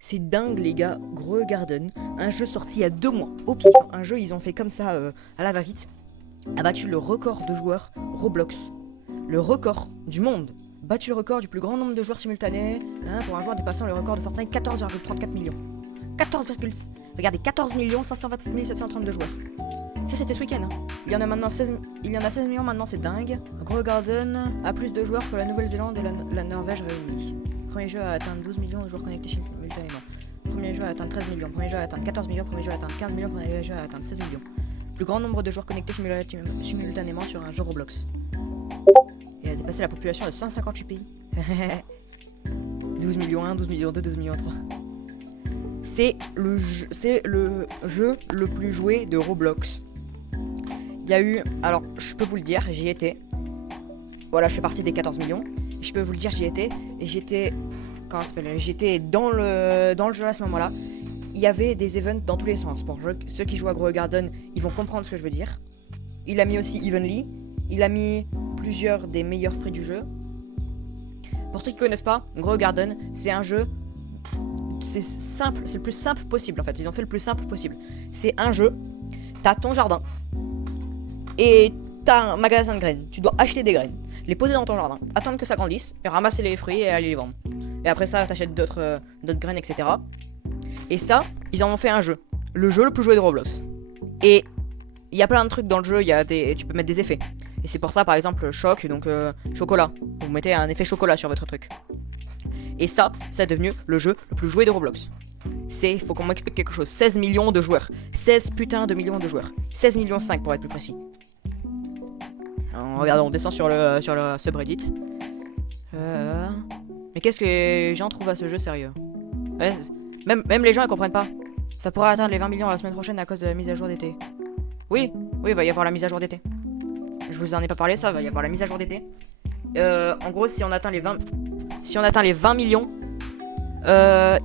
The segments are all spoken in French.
C'est dingue les gars, Grow Garden, un jeu sorti il y a 2 mois, au pif, un jeu ils ont fait comme ça à la va-vite, a battu le record de joueurs Roblox, le record du monde, battu le record du plus grand nombre de joueurs simultanés, pour un joueur dépassant le record de Fortnite, 14,34 millions. 14, regardez, 14 527 732 joueurs. Ça c'était ce week-end, Il y en a maintenant 16 millions maintenant, c'est dingue. Grow Garden a plus de joueurs que la Nouvelle-Zélande et la Norvège réunis. Premier jeu à atteindre 12 millions de joueurs connectés simultanément. Premier jeu à atteindre 13 millions. Premier jeu à atteindre 14 millions. Premier jeu à atteindre 15 millions. Premier jeu à atteindre 16 millions. Plus grand nombre de joueurs connectés simultanément sur un jeu Roblox. Il a dépassé la population de 158 pays. 12 millions 1, 12 millions 2, 12 millions 3. C'est le jeu le plus joué de Roblox. Il y a eu... Alors, je peux vous le dire, j'y étais. Voilà, je fais partie des 14 millions. Je peux vous le dire, j'y étais. Et j'étais... Comment ça s'appelle ? J'étais dans le jeu à ce moment-là. Il y avait des events dans tous les sens. Pour ceux qui jouent à Grow Garden, ils vont comprendre ce que je veux dire. Il a mis aussi Evenly. Il a mis plusieurs des meilleurs fruits du jeu. Pour ceux qui connaissent pas, Grow Garden, c'est un jeu... C'est simple, c'est le plus simple possible en fait. Ils ont fait le plus simple possible. C'est un jeu, t'as ton jardin et t'as un magasin de graines. Tu dois acheter des graines, les poser dans ton jardin, attendre que ça grandisse, et ramasser les fruits et aller les vendre. Et après ça, t'achètes d'autres graines, etc. Et ça, ils en ont fait un jeu. Le jeu le plus joué de Roblox. Et il y a plein de trucs dans le jeu, tu peux mettre des effets. Et c'est pour ça, par exemple, choc, donc chocolat. Vous mettez un effet chocolat sur votre truc. Et ça est devenu le jeu le plus joué de Roblox. Faut qu'on m'explique quelque chose. 16 millions de joueurs. 16 putains de millions de joueurs. 16 millions 5 pour être plus précis. Alors, regardez, on descend sur le subreddit. Mais qu'est-ce que les gens trouvent à ce jeu sérieux? Ouais, même les gens ils comprennent pas. Ça pourrait atteindre les 20 millions la semaine prochaine à cause de la mise à jour d'été. Oui, il va y avoir la mise à jour d'été. Je vous en ai pas parlé, ça va y avoir la mise à jour d'été. En gros, si on atteint les 20 millions,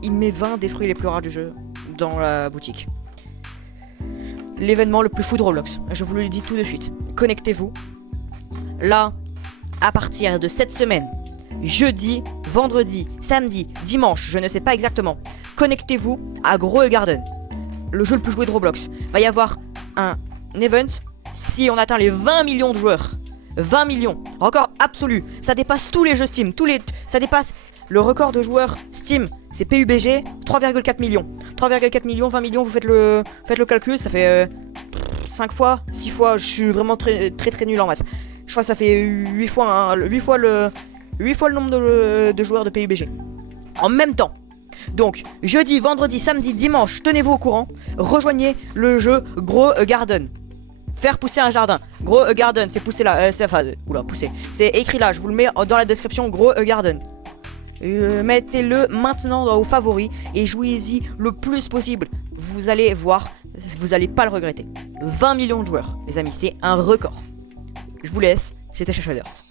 il met 20 des fruits les plus rares du jeu dans la boutique. L'événement le plus fou de Roblox, je vous le dis tout de suite. Connectez-vous. Là, à partir de cette semaine, jeudi, vendredi, samedi, dimanche, je ne sais pas exactement. Connectez-vous à Grow Garden, le jeu le plus joué de Roblox. Va y avoir un event si on atteint les 20 millions de joueurs. 20 millions, record absolu. Ça dépasse tous les jeux Steam, ça dépasse le record de joueurs Steam. C'est PUBG, 3,4 millions. 3,4 millions, 20 millions, vous faites le calcul, ça fait 5 fois, 6 fois, je suis vraiment très nul en maths. Je crois que ça fait 8 fois le nombre de joueurs de PUBG. En même temps. Donc, jeudi, vendredi, samedi, dimanche, tenez-vous au courant. Rejoignez le jeu Grow Garden. Faire pousser un jardin. Grow Garden, c'est pousser là. Pousser. C'est écrit là, je vous le mets dans la description. Grow Garden. Mettez-le maintenant dans vos favoris et jouez-y le plus possible. Vous allez voir, vous allez pas le regretter. 20 millions de joueurs, les amis, c'est un record. Je vous laisse, c'était Chacha Dirt.